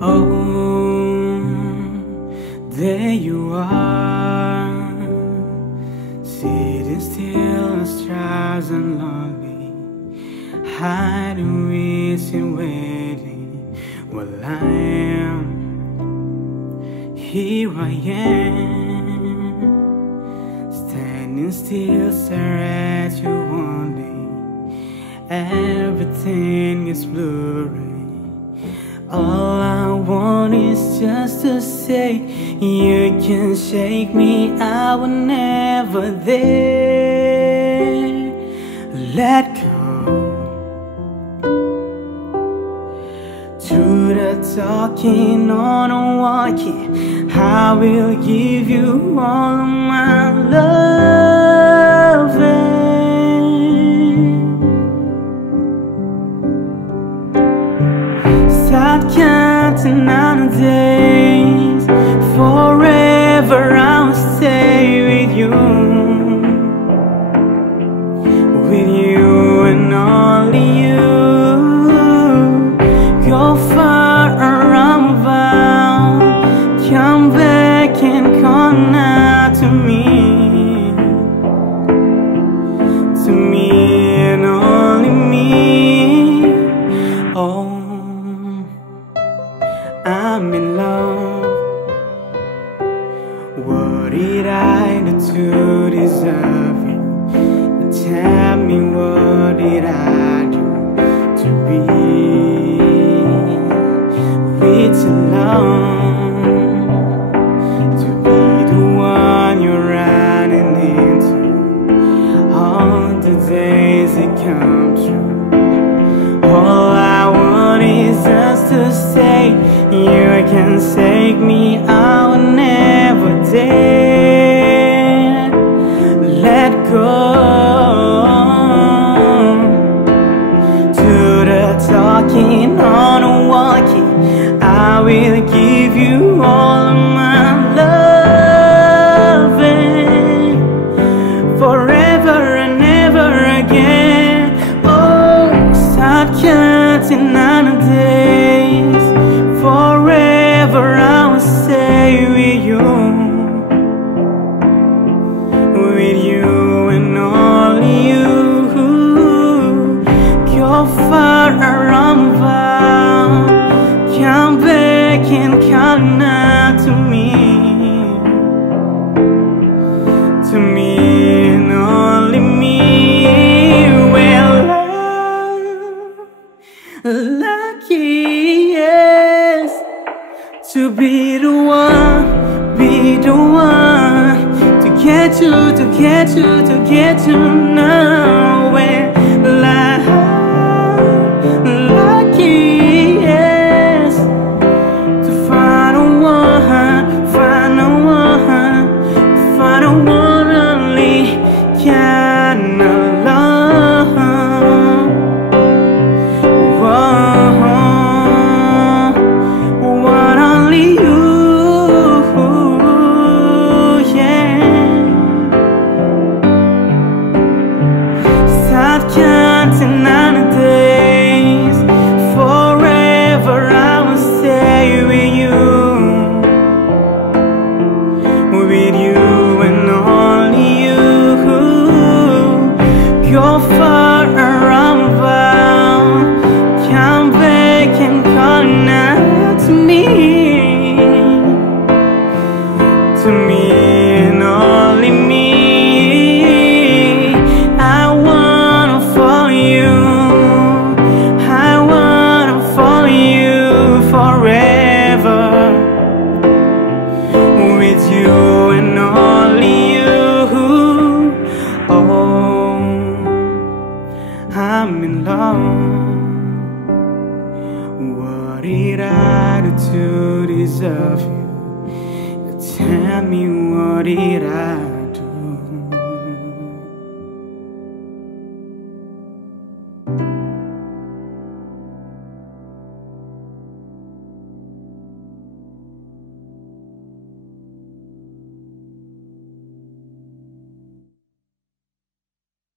Oh, there you are, sitting still, stars and lonely, hiding, waiting, waiting. Well, I am, here I am, standing still, stare at you only. Everything is blurry. All I want is just to say, you can shake me, I will never dare let go. Through the talking on and walking, I will give you all of my loving. Start counting down the days, forever I will stay with you and only you. Go far around about, come back and come out to me and only me. Oh, I'm in love. What did I do to deserve you? Tell me, what did I do to be with you alone? To be the one you're running into all the days that come true. All I want is just to say, you can take me, I will never dare let go. To the talking on and walking, I will give you all of my loving, forever and ever again. Oh, start counting on the days, forever I will stay with you and only you. Go far around about, come back and come out to me and only me. Well, lucky, yes, to be the one, to get you now. Well, lucky, yes, to find a one only can love. One only you. Counting on the days, forever I will stay with you and only you. Go far around about, come back and come out to me and only me. I'm in love. What did I do to deserve you? Tell me, what did I